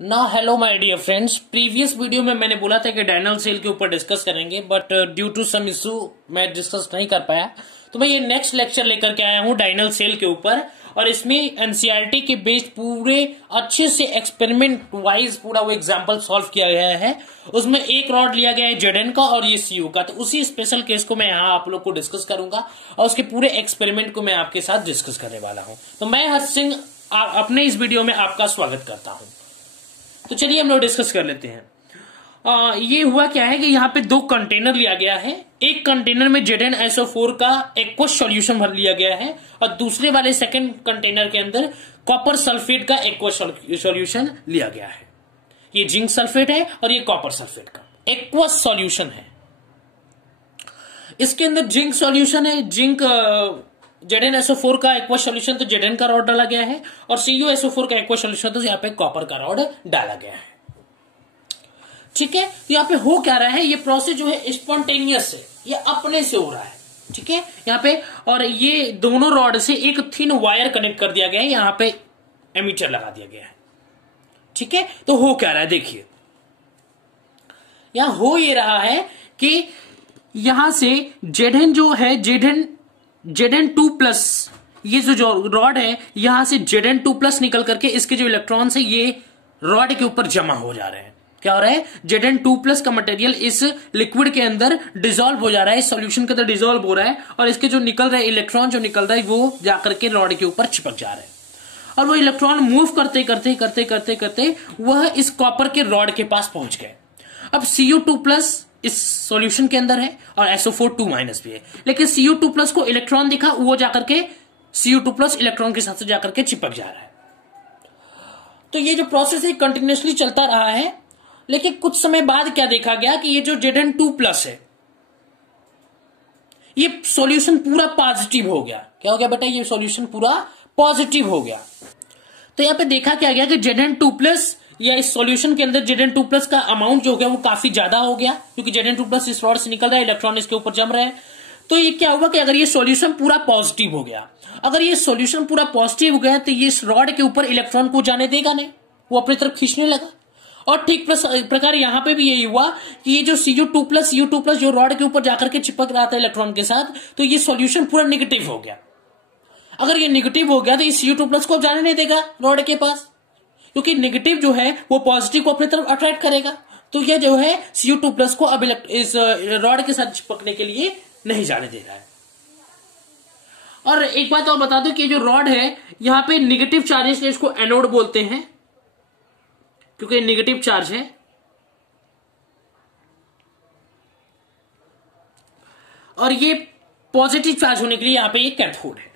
ना hello my dear friends. Previous video में मैंने बोला था कि डायनल सेल के ऊपर डिस्कस करेंगे, but due to some issue मैं डिस्कस नहीं कर पाया। तो मैं ये नेक्स्ट लेक्चर लेकर के आया हूँ डायनल सेल के ऊपर, और इसमें एनसीईआरटी के बेस्ड पूरे अच्छे से एक्सपेरिमेंट वाइज पूरा वो एग्जाम्पल सॉल्व किया गया है। उसमें एक रॉड लिया गया है जेडन का और ये सीयू का, तो उसी स्पेशल केस को मैं यहाँ आप लोग को डिस्कस करूंगा और उसके पूरे एक्सपेरिमेंट को मैं आपके साथ डिस्कस करने वाला हूँ। तो मैं हर्ष सिंह अपने इस वीडियो में आपका स्वागत करता हूँ। तो चलिए हम लोग डिस्कस कर लेते हैं। ये हुआ क्या है कि यहाँ पे दो कंटेनर लिया गया है। एक कंटेनर में ZnSO4 का एक्वस सॉल्यूशन भर लिया गया है और दूसरे वाले सेकंड कंटेनर के अंदर कॉपर सल्फेट का एक्वस सॉल्यूशन लिया गया है। ये जिंक सल्फेट है और ये कॉपर सल्फेट का एक्वस सॉल्यूशन है। इसके अंदर जिंक सॉल्यूशन है, जिंक ZnSO4 का एक्वस सॉल्यूशन तो Zn का रॉड डाला गया है और CuSO4 का एक्वस सॉल्यूशन तो यहाँ पे कॉपर का रॉड डाला गया है। ठीक है, तो यहाँ पे हो क्या रहा है, ये प्रोसेस जो है स्पॉन्टेनियस है, ये अपने से हो रहा है। ठीक है, यहाँ पे और ये दोनों रॉड से एक थिन वायर कनेक्ट कर दिया गया है, यहाँ पे एमीटर लगा दिया गया है। ठीक है, तो हो क्या रहा है देखिए, यहां हो ये रहा है कि यहां से Zn जो है Zn2+, ये जो रॉड है यहां से Zn2+ निकल करके इसके जो इलेक्ट्रॉन्स है ये रॉड के ऊपर जमा हो जा रहे हैं। क्या हो रहा है, Zn2+ का मटेरियल इस लिक्विड के अंदर डिसॉल्व हो जा रहा है, इस सॉल्यूशन के अंदर डिसॉल्व हो रहा है और इसके जो निकल रहा है इलेक्ट्रॉन जो निकल रहा है वो जाकर के रॉड के ऊपर चिपक जा रहा है और वो इलेक्ट्रॉन मूव करते करते करते करते करते वह इस कॉपर के रॉड के पास पहुंच गए। अब Cu2+ इस सॉल्यूशन के अंदर है और SO4 2- भी है, लेकिन Cu2+ को इलेक्ट्रॉन दिखा, वो जाकर के Cu2+ इलेक्ट्रॉन के साथ जाकर के चिपक जा रहा है। तो ये जो प्रोसेस है कंटिन्यूअसली चलता रहा है, लेकिन कुछ समय बाद क्या देखा गया कि ये जो Zn2+ है ये सॉल्यूशन पूरा पॉजिटिव हो गया। क्या हो गया बेटा, ये सॉल्यूशन पूरा पॉजिटिव हो गया। तो यहां पे देखा क्या गया कि Zn2+ या इस सॉल्यूशन के अंदर Zn2+ का अमाउंट जो हो गया वो काफी ज्यादा हो गया, क्योंकि Zn2+ इस रॉड से निकल रहा है, इलेक्ट्रॉन इसके ऊपर जम रहे हैं। तो ये क्या हुआ कि अगर ये सॉल्यूशन पूरा पॉजिटिव हो गया, अगर ये सॉल्यूशन पूरा पॉजिटिव हो गया तो ये इस रॉड के ऊपर इलेक्ट्रॉन को जाने देगा नहीं, वो अपनी तरफ खींचने लगा। और ठीक प्रकार यहां पे भी यही हुआ कि ये जो Cu2+ जो रॉड के ऊपर जाकर के चिपक रहा था इलेक्ट्रॉन के साथ, तो ये सॉल्यूशन पूरा निगेटिव हो गया। अगर ये निगेटिव हो गया तो ये Cu2+ को जाने नहीं देगा रॉड के पास, क्योंकि नेगेटिव जो है वो पॉजिटिव को अपनी तरफ अट्रैक्ट करेगा। तो ये जो है Cu2+ को अब इस रॉड के साथ चिपकने के लिए नहीं जाने दे रहा है। और एक बात और बता दो कि जो रॉड है यहां पे नेगेटिव चार्ज है, इसलिए इसको एनोड बोलते हैं, क्योंकि नेगेटिव चार्ज है। और ये पॉजिटिव चार्ज होने के लिए यहां पे ये कैथोड है।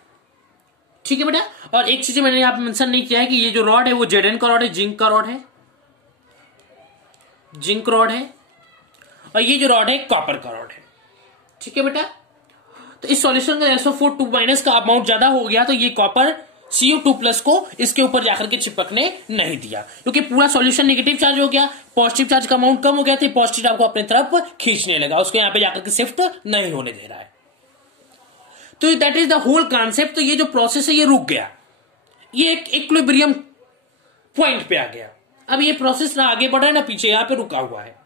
ठीक है बेटा, और एक चीज मैंने यहां पे मेंशन नहीं किया है कि ये जो रॉड है वो Zn का रॉड है, जिंक का रॉड है, जिंक रॉड है, और ये जो रॉड है कॉपर का रॉड है। ठीक है बेटा, तो इस सॉल्यूशन का SO4 2- का अमाउंट ज्यादा हो गया तो ये कॉपर Cu2+ को इसके ऊपर जाकर के चिपकने नहीं दिया, क्योंकि पूरा सॉल्यूशन नेगेटिव चार्ज हो गया, पॉजिटिव चार्ज का अमाउंट कम हो गया, तो पॉजिटिव चार्ज को अपनी तरफ खींचने लगा, उसको यहां पे जाकर के शिफ्ट नहीं होने दे रहा है। तो that is the whole concept. तो ये जो प्रोसेस है ये रुक गया, ये एक इक्विलिब्रियम पॉइंट पे आ गया। अब ये प्रोसेस ना आगे बढ़ रहा है ना पीछे, यहां पे रुका हुआ है।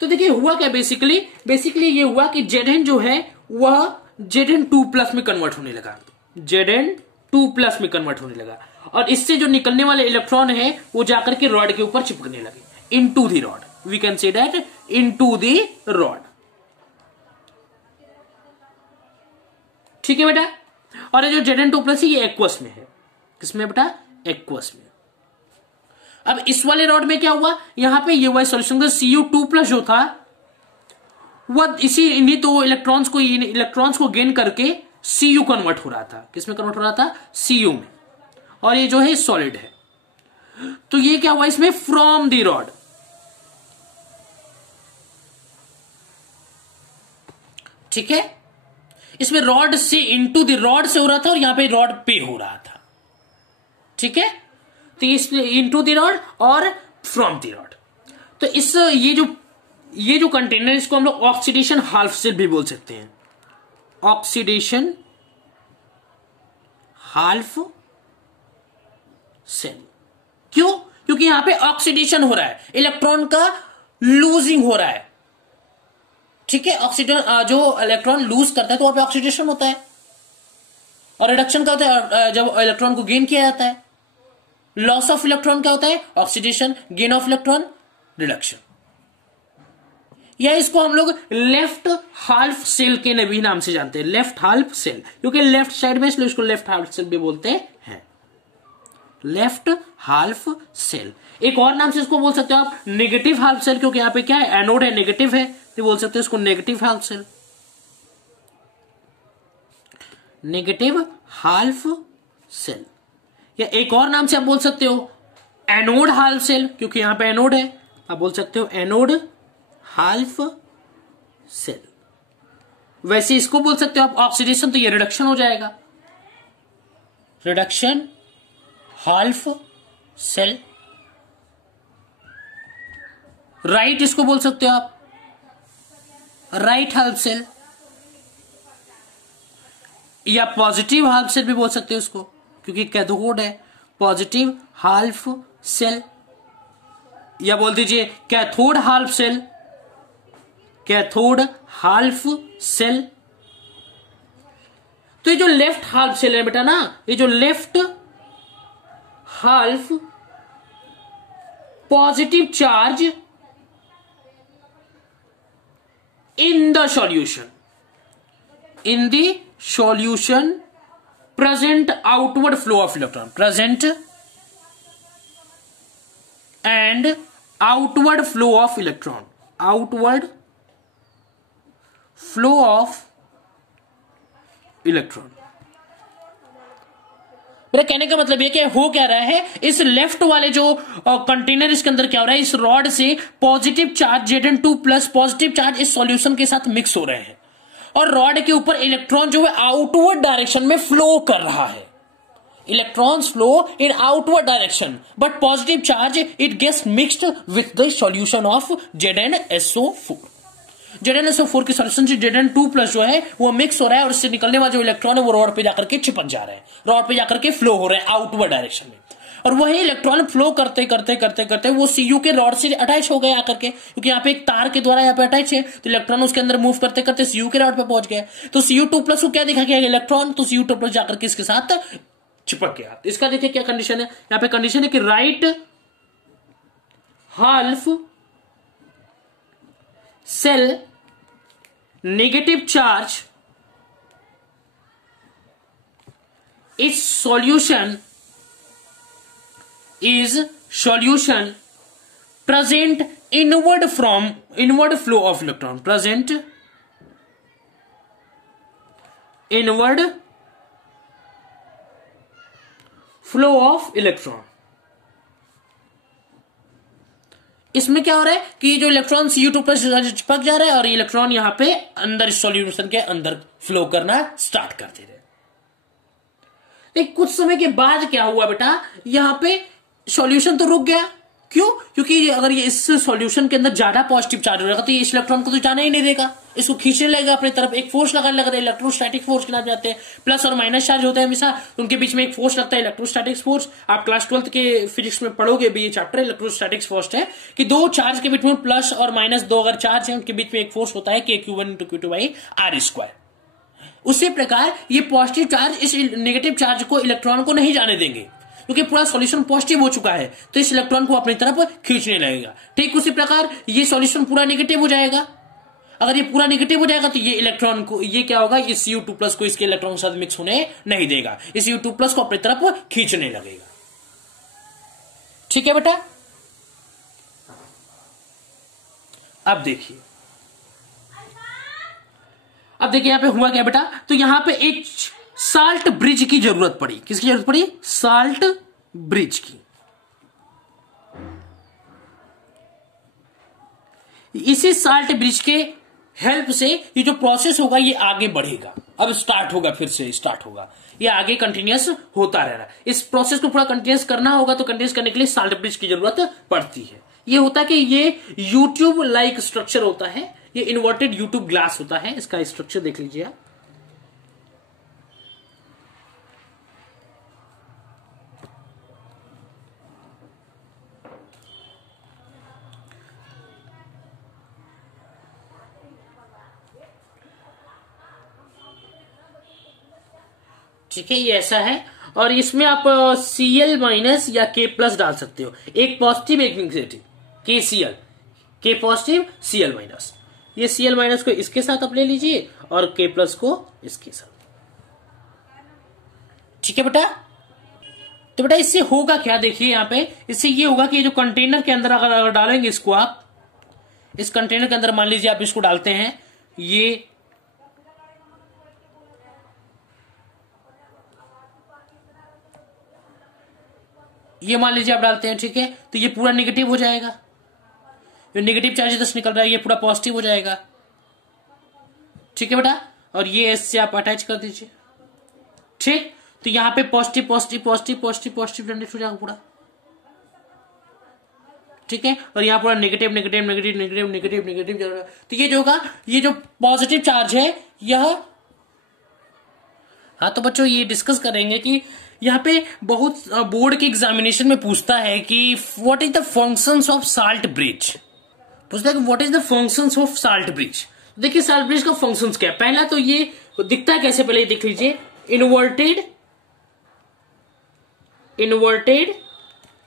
तो देखिए हुआ क्या, बेसिकली ये हुआ कि Zn जो है वह Zn2+ में कन्वर्ट होने लगा, Zn2+ में कन्वर्ट होने लगा, और इससे जो निकलने वाले इलेक्ट्रॉन है वो जाकर के रॉड के ऊपर चिपकने लगे, into the rod, we can say that into the rod. ठीक है बेटा, और ये जो Zn2+ है ये एक्वस में है, किसमें बेटा, एक्वस में। अब इस वाले रॉड में क्या हुआ, यहां पे ये हुआ सॉल्यूशन Cu2+ जो था वह इसी इन्हीं तो इलेक्ट्रॉन्स को गेन करके Cu कन्वर्ट हो रहा था, किसमें कन्वर्ट हो रहा था, Cu में, और ये जो है सॉलिड है। तो ये क्या हुआ इसमें, फ्रॉम द रॉड, ठीक है, इसमें रॉड से इनटू द रॉड से हो रहा था और यहां पे रॉड पे हो रहा था। ठीक है, तो इसमें इनटू द रॉड और फ्रॉम द रॉड। तो इस ये जो कंटेनर इसको हम लोग ऑक्सीडेशन हाल्फ सेल भी बोल सकते हैं, ऑक्सीडेशन हाल्फ सेल। क्यों, क्योंकि यहां पे ऑक्सीडेशन हो रहा है, इलेक्ट्रॉन का लूजिंग हो रहा है। ठीक है, ऑक्सीजन जो इलेक्ट्रॉन लूज करता है तो वहां पे ऑक्सीडेशन होता है, और रिडक्शन क्या होता है जब इलेक्ट्रॉन को गेन किया जाता है। लॉस ऑफ इलेक्ट्रॉन क्या होता है, oxidation, gain of electron, reduction. या इसको हम लोग लेफ्ट हाल्फ सेल के भी नाम से जानते हैं, लेफ्ट हाल्फ सेल, क्योंकि लेफ्ट साइड में, इसलिए उसको लेफ्ट हाल्फ सेल भी बोलते हैं, लेफ्ट हाल्फ सेल। एक और नाम से इसको बोल सकते हो आप नेगेटिव हाल्फ सेल, क्योंकि यहां पे क्या है, एनोड है, नेगेटिव है, तो बोल सकते हो इसको negative half cell, negative half cell. या एक और नाम से आप बोल सकते हो एनोड हाल्फ सेल, क्योंकि यहां पे एनोड है, आप बोल सकते हो एनोड हाल्फ सेल। वैसे इसको बोल सकते हो आप ऑक्सीडेशन, तो ये रिडक्शन हो जाएगा, रिडक्शन हाल्फ सेल। राइट इसको बोल सकते हो आप राइट हाल्फ सेल, या पॉजिटिव हाल्फ सेल भी बोल सकते हो इसको, क्योंकि कैथोड है, पॉजिटिव हाल्फ सेल। या बोल दीजिए cathode half cell, cathode half cell. तो ये जो लेफ्ट हाल्फ सेल है बेटा ना, ये जो left half positive charge in the solution present outward flow of electron, present and outward flow of electron, outward flow of electron। मेरा कहने का मतलब ये कि हो क्या रहा है, इस लेफ्ट वाले जो कंटेनर, इसके अंदर क्या हो रहा है, इस रॉड से positive charge Zn2 plus positive charge इस सॉल्यूशन के साथ मिक्स हो रहे हैं, और रॉड के ऊपर इलेक्ट्रॉन जो है आउटवर्ड डायरेक्शन में फ्लो कर रहा है। Electrons flow in outward direction, but positive charge it gets mixed with the solution of ZnSO4। ZnSO4 की सॉल्यूशन से Zn2 प्लस जो है वो मिक्स हो रहा है, और इससे निकलने वाला जो इलेक्ट्रॉन है वो रॉड पे जाकर के चिपक जा रहा है, रॉड पे जाकर के फ्लो हो रहा है आउटवर्ड डायरेक्शन में। और वही इलेक्ट्रॉन फ्लो करते करते करते करते वो सीयू के रॉड से अटैच हो गए आकर के, क्योंकि यहाँ पे एक तार के द्वारा यहाँ पे अटैच है, तो इलेक्ट्रॉन उसके अंदर मूव करते करते सीयू के रॉड पे पहुंच गया। तो Cu2 प्लस को क्या दिखा गया, इलेक्ट्रॉन, तो Cu2 प्लस जाकर के इसके साथ चिपक गया। इसका देखिए क्या कंडीशन है, यहाँ पे कंडीशन है कि right half cell negative charge is solution present inward flow of electron, present inward flow of electron। इसमें क्या हो रहा है कि जो इलेक्ट्रॉन Cu2 प्लस चिपक जा रहा है, और ये इलेक्ट्रॉन यहां पे अंदर सॉल्यूशन के अंदर फ्लो करना स्टार्ट कर दे रहे। कुछ समय के बाद क्या हुआ बेटा, यहां पे सॉल्यूशन तो रुक गया। क्यों? क्योंकि अगर ये इस सॉल्यूशन के अंदर ज्यादा पॉजिटिव चार्ज हो जाएगा तो ये इस इलेक्ट्रॉन को तो जाने ही नहीं देगा, इसको खींचने लगेगा अपनी तरफ, एक फोर्स लगाने लगता है, इलेक्ट्रोस्टैटिक फोर्स के नाम जाते हैं। प्लस और माइनस चार्ज होता है हमेशा, उनके बीच में एक फोर्स लगता है, इलेक्ट्रोस्टैटिक फोर्स। आप क्लास 12 के फिजिक्स में पढ़ोगे भी, ये चैप्टर इलेक्ट्रोस्टैटिक फोर्स है कि दो चार्ज के बीच में प्लस और माइनस दो अगर चार्ज है, उनके बीच में एक फोर्स होता है Q1/Q2/R²। उसी प्रकार ये पॉजिटिव चार्ज इस नेगेटिव चार्ज को, इलेक्ट्रॉन को नहीं जाने देंगे, क्योंकि पूरा सॉल्यूशन पॉजिटिव हो चुका है, तो इस इलेक्ट्रॉन को अपनी तरफ खींचने लगेगा। ठीक उसी प्रकार ये सॉल्यूशन पूरा नेगेटिव हो जाएगा। अगर ये पूरा नेगेटिव हो जाएगा तो ये इलेक्ट्रॉन को, ये क्या होगा, इस Cu2 प्लस को इसके इलेक्ट्रॉन के साथ मिक्स होने नहीं देगा, इस Cu2 प्लस को अपनी तरफ खींचने लगेगा। ठीक है बेटा, अब देखिए यहां पे हुआ क्या बेटा, तो यहां पे एक साल्ट ब्रिज की जरूरत पड़ी। किसकी जरूरत पड़ी? साल्ट ब्रिज की। इसी साल्ट ब्रिज के हेल्प से ये जो प्रोसेस होगा ये आगे बढ़ेगा। अब स्टार्ट होगा, फिर से स्टार्ट होगा, ये आगे कंटिन्यूअस होता रह रहा है। इस प्रोसेस को पूरा कंटिन्यूअस करना होगा, तो कंटिन्यूअस करने के लिए साल्ट ब्रिज की जरूरत पड़ती है। ये होता है कि ये यूट्यूब लाइक स्ट्रक्चर होता है, ये इन्वर्टेड यूट्यूब ग्लास होता है। इसका स्ट्रक्चर देख लीजिए आप। ठीक है, ये ऐसा है। और इसमें आप Cl माइनस या K प्लस डाल सकते हो, एक पॉजिटिव एक negative, KCl, K positive Cl minus. ये Cl माइनस को इसके साथ आप ले लीजिए और K प्लस को इसके साथ। ठीक है बेटा। तो बेटा इससे होगा क्या, देखिए यहां पे, इससे ये होगा कि जो कंटेनर के अंदर अगर डालेंगे इसको, आप इस कंटेनर के अंदर मान लीजिए आप इसको डालते हैं, ये मान लीजिए आप डालते हैं, ठीक है, तो ये पूरा नेगेटिव हो जाएगा, जो नेगेटिव चार्जेस निकल रहा है ये पूरा पॉजिटिव हो जाएगा। ठीक है बेटा, और ये इससे आप अटैच कर दीजिए। ठीक, तो यहां पे positive positive positive positive positive generate हो जाएगा पूरा। ठीक है, और यहां पूरा negative negative negative negative negative negative. तो ये जो होगा, ये जो पॉजिटिव चार्ज है यह, हाँ तो बच्चों ये डिस्कस करेंगे कि यहाँ पे बहुत बोर्ड के एग्जामिनेशन में पूछता है कि what is the functions of salt bridge, पूछता है कि what is the functions of salt bridge. देखिए साल्ट ब्रिज का फंक्शंस क्या है, पहला तो ये दिखता है कैसे, पहले देख लीजिए, इन्वर्टेड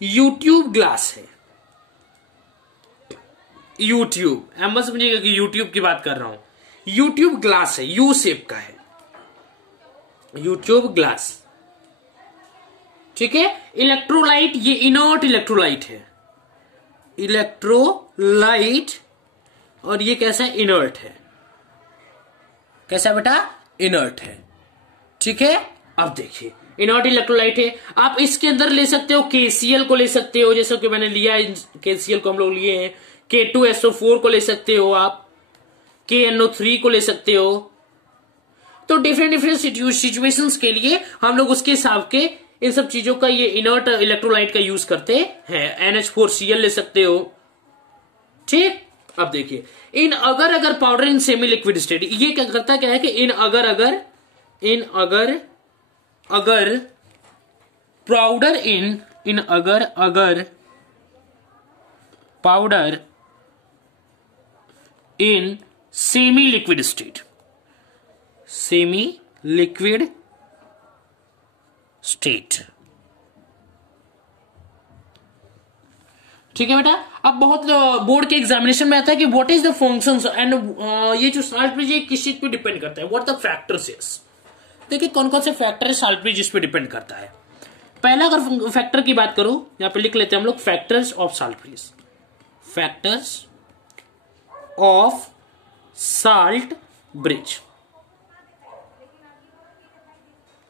यूट्यूब ग्लास है, यूट्यूब, हम बस समझिएगा कि यूट्यूब की बात कर रहा हूं, यूट्यूब ग्लास है, यू शेप का है यूट्यूब ग्लास। ठीक है, इलेक्ट्रोलाइट, ये इनर्ट इलेक्ट्रोलाइट है, इलेक्ट्रोलाइट, और ये कैसा है, इनर्ट है। कैसा बेटा, इनर्ट है। ठीक है, अब देखिए इनर्ट इलेक्ट्रोलाइट है, आप इसके अंदर ले सकते हो KCl को ले सकते हो, जैसे कि मैंने लिया है KCl को हम लोग लिए हैं, K2SO4 को ले सकते हो आप, KNO3 को ले सकते हो। तो डिफरेंट डिफरेंट सिचुएशंस के लिए हम लोग उसके हिसाब के इन सब चीजों का, ये इनर्ट इलेक्ट्रोलाइट का यूज करते हैं। NH4Cl ले सकते हो। ठीक, अब देखिए इन अगर powder in semi liquid state, ये क्या करता क्या है कि इन अगर powder powder in semi liquid state, semi liquid state. ठीक है बेटा, अब बहुत बोर्ड के एग्जामिनेशन में आता है कि what is the functions and ये जो साल्ट ब्रिज किस चीज पे डिपेंड करता है, व्हाट द फैक्टर्स इज। देखिए कौन कौन से फैक्टर है साल्ट ब्रिज इस पे डिपेंड करता है। पहला अगर फैक्टर की बात करूं, यहां पे लिख लेते हैं हम लोग, factors of salt bridge, factors of salt bridge.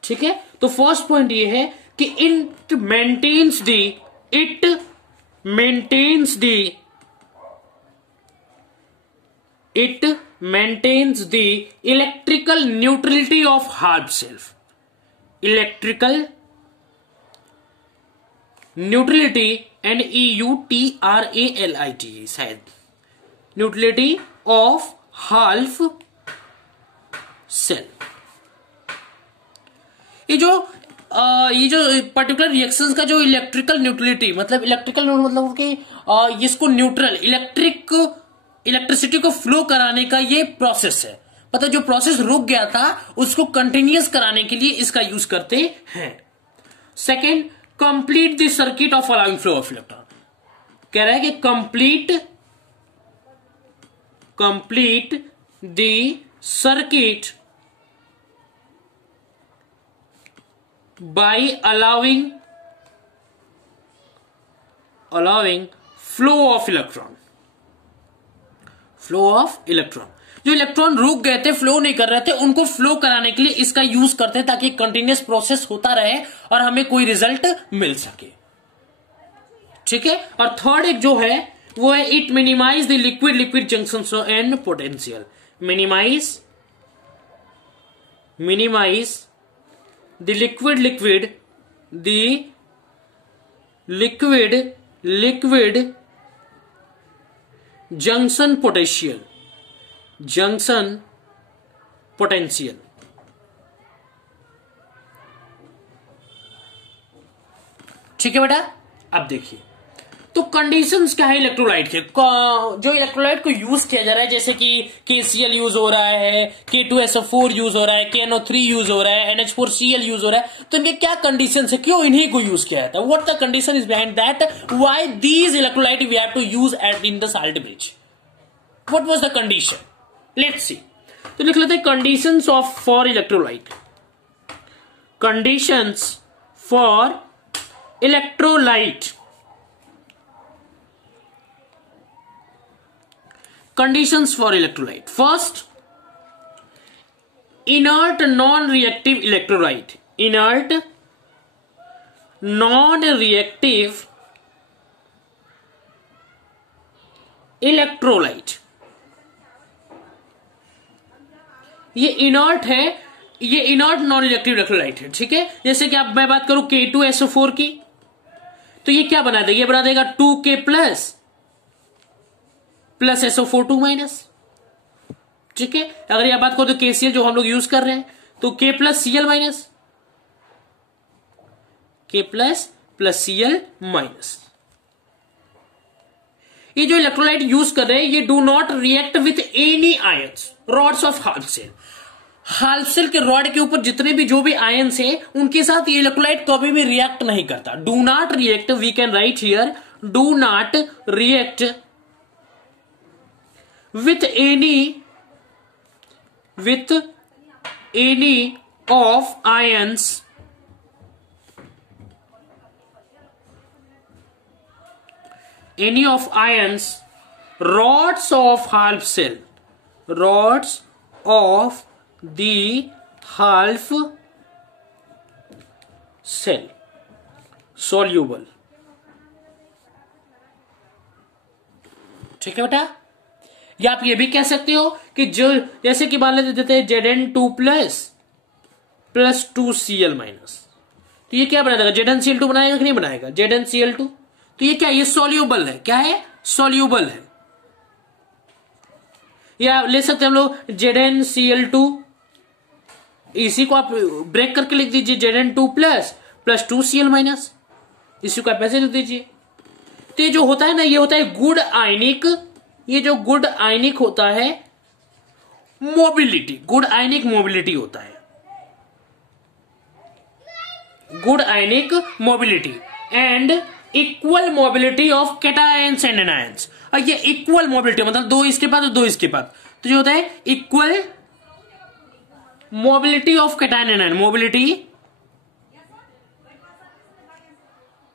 ठीक है, तो फर्स्ट पॉइंट ये है कि it maintains the electrical neutrality of half cell, electrical neutrality, NEUTRALITY शायद, न्यूट्रलिटी ऑफ हाल्फ सेल। ये जो पर्टिकुलर रिएक्शंस का जो इलेक्ट्रिकल न्यूट्रलिटी, मतलब इलेक्ट्रिकल मतलब कि इसको न्यूट्रल इलेक्ट्रिसिटी को फ्लो कराने का ये प्रोसेस है, मतलब जो प्रोसेस रुक गया था उसको कंटिन्यूअस कराने के लिए इसका यूज करते हैं। Second, complete the circuit of allowing flow of electron, कह रहा है कि complete the circuit by allowing flow of electron, जो इलेक्ट्रॉन रुक गए थे, फ्लो नहीं कर रहे थे, उनको फ्लो कराने के लिए इसका यूज करते हैं ताकि कंटिन्यूअस प्रोसेस होता रहे और हमें कोई रिजल्ट मिल सके। ठीक है, और थर्ड एक जो है वो है it minimize the liquid junctions and potential, minimize the liquid junction potential। ठीक है बेटा, अब देखिए तो कंडीशंस क्या है इलेक्ट्रोलाइट के, जो इलेक्ट्रोलाइट को यूज किया जा रहा है, जैसे कि KCl यूज हो रहा है, K2SO4 यूज हो रहा है, KNO3 यूज हो रहा है, NH4Cl यूज हो रहा है, तो इनके क्या कंडीशन है, क्यों इन्हीं को यूज किया जाता है, what the condition is behind that, why these electrolyte we have to use at in the salt bridge, what was the condition, let's see. तो लिख लेते हैं conditions of for electrolyte, conditions for electrolyte, conditions for electrolyte. First, inert non-reactive electrolyte, inert non-reactive electrolyte, ये inert है, ये inert non reactive electrolyte है, ठीक है। जैसे कि अब मैं बात करूं K2SO4 की, तो ये क्या बना देगा, ये बना देगा 2K प्लस SO4 2 माइनस, ठीक है। अगर यह बात करो तो KCl जो हम लोग यूज कर रहे हैं, तो K plus Cl minus, K plus Cl minus. ये जो इलेक्ट्रोलाइट यूज कर रहे हैं, ये do not react with any ions rods of half cell, half cell के रॉड के ऊपर जितने भी जो भी आयंस है उनके साथ ये इलेक्ट्रोलाइट कभी भी रिएक्ट नहीं करता। Do not react, we can write here do not react with any of ions rods of half cell, rods of the half cell soluble, ठीक है बेटा। या आप ये भी कह सकते हो कि जो जैसे कि मान लेते देते हैं Zn2 प्लस 2Cl माइनस, तो ये क्या बना देगा, ZnCl2 बनाएगा कि नहीं बनाएगा, ZnCl2, तो ये क्या, ये सॉल्यूबल है, क्या है, सॉल्यूबल है। या ले सकते हैं हम लोग ZnCl2, इसी को आप ब्रेक करके लिख दीजिए Zn2 प्लस 2Cl माइनस, इसी को आप ऐसे लिख दीजिए। तो ये जो होता है ना, ये होता है गुड आयनिक, ये जो गुड आयनिक होता है मोबिलिटी, गुड आयनिक मोबिलिटी होता है, good ionic mobility and equal mobility of cations and anions. और ये इक्वल मोबिलिटी मतलब दो इसके बाद और दो इसके बाद, तो जो होता है equal mobility of cation and anion, mobility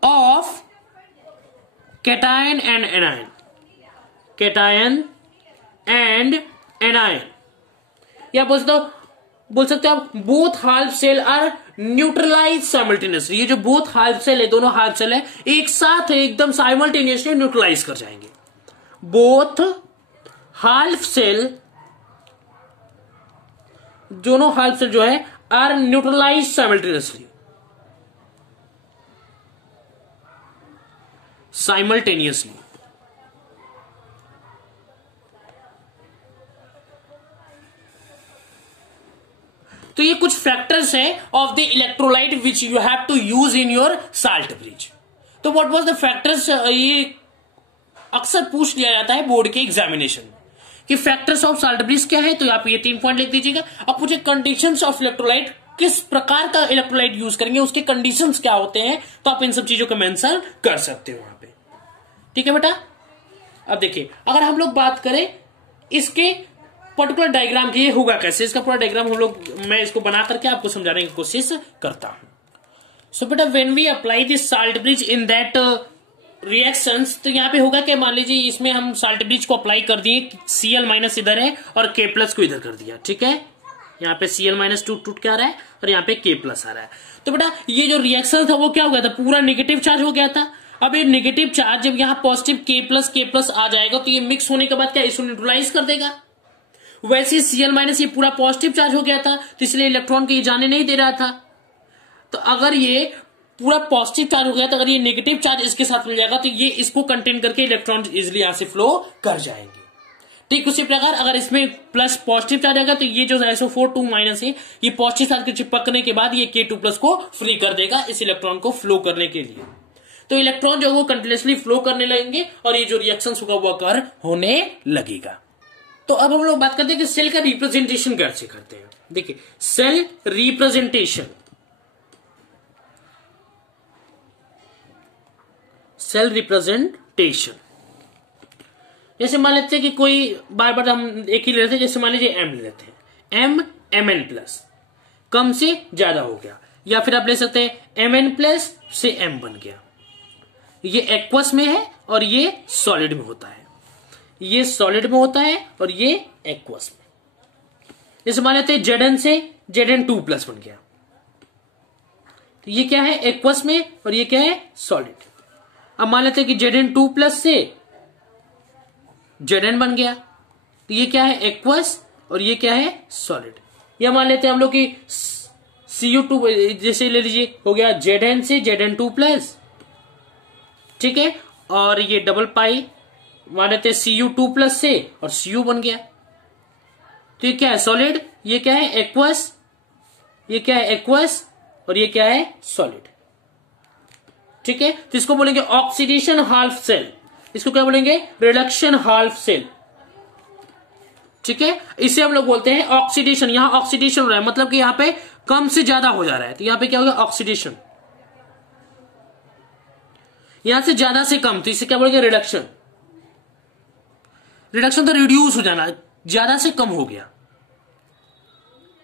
of cation and anion, cation and anion. या बोल सकते हो आप both half cell are neutralize simultaneously, ये जो बोथ हाल्फ सेल है, दोनों हाल्फ सेल है एक साथ है एकदम साइमल्टेनियसली न्यूट्रलाइज कर जाएंगे। बोथ हाल्फ सेल, दोनों हाल्फ सेल जो है आर न्यूट्रलाइज साइमल्टेनियसली, साइमल्टेनियसली। तो ये कुछ फैक्टर्स है of the electrolyte which you have to use in your salt bridge. तो व्हाट वाज द फैक्टर्स, ये अक्सर पूछ लिया जाता है बोर्ड के एग्जामिनेशन में कि फैक्टर्स ऑफ साल्ट ब्रिज क्या है, तो आप ये 3 पॉइंट लिख दीजिएगा। अब पूछे कंडीशंस ऑफ इलेक्ट्रोलाइट, किस प्रकार का इलेक्ट्रोलाइट यूज करेंगे, उसके कंडीशंस क्या होते हैं, तो आप इन सब चीजों का मेंशन कर सकते हो वहां पे, ठीक है बेटा। अब देखिए अगर हम लोग बात करें इसके पर्टिकुलर डायग्राम की, ये होगा कैसे, इसका पूरा डायग्राम हम लोग, मैं इसको बना करके आपको समझाने की कोशिश करता हूं। सो बेटा when we apply this salt bridge in that reactions, तो यहाँ पे होगा क्या, मान लीजिए इसमें हम साल्ट ब्रिज को अप्लाई कर दिए, Cl माइनस इधर है और K प्लस को इधर कर दिया, ठीक है। यहाँ पे Cl माइनस टूट के आ रहा है और यहाँ पे K प्लस आ रहा है। तो बेटा ये जो रिएक्शन था वो क्या हो गया था, पूरा नेगेटिव चार्ज हो गया था। अब ये नेगेटिव चार्ज जब यहाँ पॉजिटिव K प्लस आ जाएगा तो ये मिक्स होने के बाद क्या इसको न्यूट्रलाइज कर देगा। वैसे Cl माइनस ये पूरा पॉजिटिव चार्ज हो गया था, तो इसलिए इलेक्ट्रॉन को ये जाने नहीं दे रहा था। तो अगर ये पूरा पॉजिटिव चार्ज हो गया, तो अगर ये नेगेटिव चार्ज इसके साथ मिल जाएगा तो ये इसको कंटेन करके इलेक्ट्रॉन इजिली यहां से फ्लो कर जाएंगे। ठीक उसी प्रकार अगर इसमें प्लस पॉजिटिव चार्ज आएगा तो ये जो SO4 2 माइनस है, ये पॉजिटिव चार्ज के चिपकने के बाद ये K2 प्लस को फ्री कर देगा इस इलेक्ट्रॉन को फ्लो करने के लिए। तो इलेक्ट्रॉन जो है वो कंटिन्यूसली फ्लो करने लगेंगे और ये जो रिएक्शन होगा वो अकर होने लगेगा। तो अब हम लोग बात करते हैं कि सेल का रिप्रेजेंटेशन कैसे करते हैं। देखिए सेल रिप्रेजेंटेशन, सेल रिप्रेजेंटेशन, जैसे मान लेते हैं कि कोई बार बार हम एक ही ले लेते हैं, जैसे मान लीजिए एम ले लेते हैं, एम एम एन प्लस कम से ज्यादा हो गया, या फिर आप ले सकते हैं एम एन प्लस से एम बन गया। ये एक्वस में है और ये सॉलिड में होता है, ये सॉलिड में होता है और ये एक्वस में। जैसे मान लेते हैं जेड से जेड एन टू प्लस बन गया, तो ये क्या है एक्वस में और ये क्या है सॉलिड। अब मान लेते हैं कि जेड एन टू प्लस से जेड एन बन गया, तो ये क्या है एक्वस और ये क्या है सॉलिड। या मान लेते हैं हम लोग की Cu2 जैसे ले लीजिए, हो गया जेड एन से जेड एन टू प्लस, ठीक है, और ये डबल पाई मान लेते हैं Cu2 प्लस से और Cu बन गया, तो ये क्या है सॉलिड, ये क्या है एक्वस, ये क्या है एक्वस और ये क्या है सॉलिड, ठीक है। तो इसको बोलेंगे ऑक्सीडेशन हाल्फ सेल, इसको क्या बोलेंगे रिडक्शन हाल्फ सेल, ठीक है। इसे हम लोग बोलते हैं ऑक्सीडेशन। यहां ऑक्सीडेशन हो रहा है मतलब कि यहां पे कम से ज्यादा हो जा रहा है, तो यहां पे क्या होगा ऑक्सीडेशन, यहां से ज्यादा से कम, तो इसे क्या बोलेंगे रिडक्शन। रिडक्शन तो रिड्यूस हो जाना, ज्यादा से कम हो गया,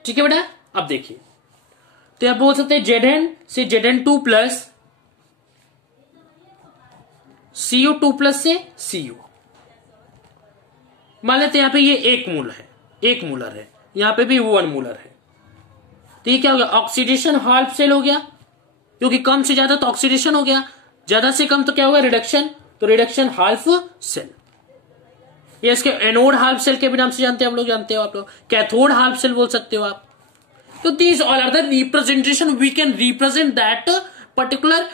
ठीक है बेटा। अब देखिए तो आप बोल सकते हैं जेड एन से Z N two plus Cu2 plus से Cu, मान लेते हैं यहां पे ये एक मूल है, एक मूलर है, यहां पे भी 1 मूलर है, तो ये क्या हो गया ऑक्सीडेशन हाल्फ सेल हो गया, क्योंकि कम से ज्यादा तो ऑक्सीडेशन हो गया, ज्यादा से कम तो क्या होगा रिडक्शन, तो रिडक्शन हाल्फ सेल। ये इसके एनोड हाल्फ सेल के भी नाम से जानते हैं हम लोग, जानते हो आप लोग, कैथोड हाल्फ सेल बोल सकते हो आप। तो these all are the representation, we can represent that particular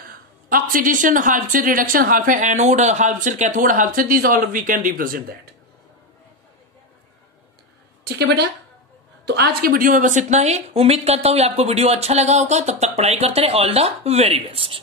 oxidation half cell, reduction half cell, anode half cell, cathode half cell, these all we can represent that, ठीक है बेटा। तो आज के वीडियो में बस इतना ही, उम्मीद करता हूं आपको वीडियो अच्छा लगा होगा, तब तक पढ़ाई करते रहे, ऑल द वेरी बेस्ट।